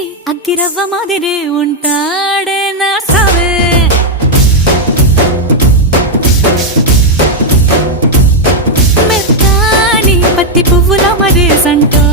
చేతికి అగ్గిరవ్వ మాదిరే ఉంటాడే నా సావే మెత్తాని పత్తి పువ్వుల మరే సంటో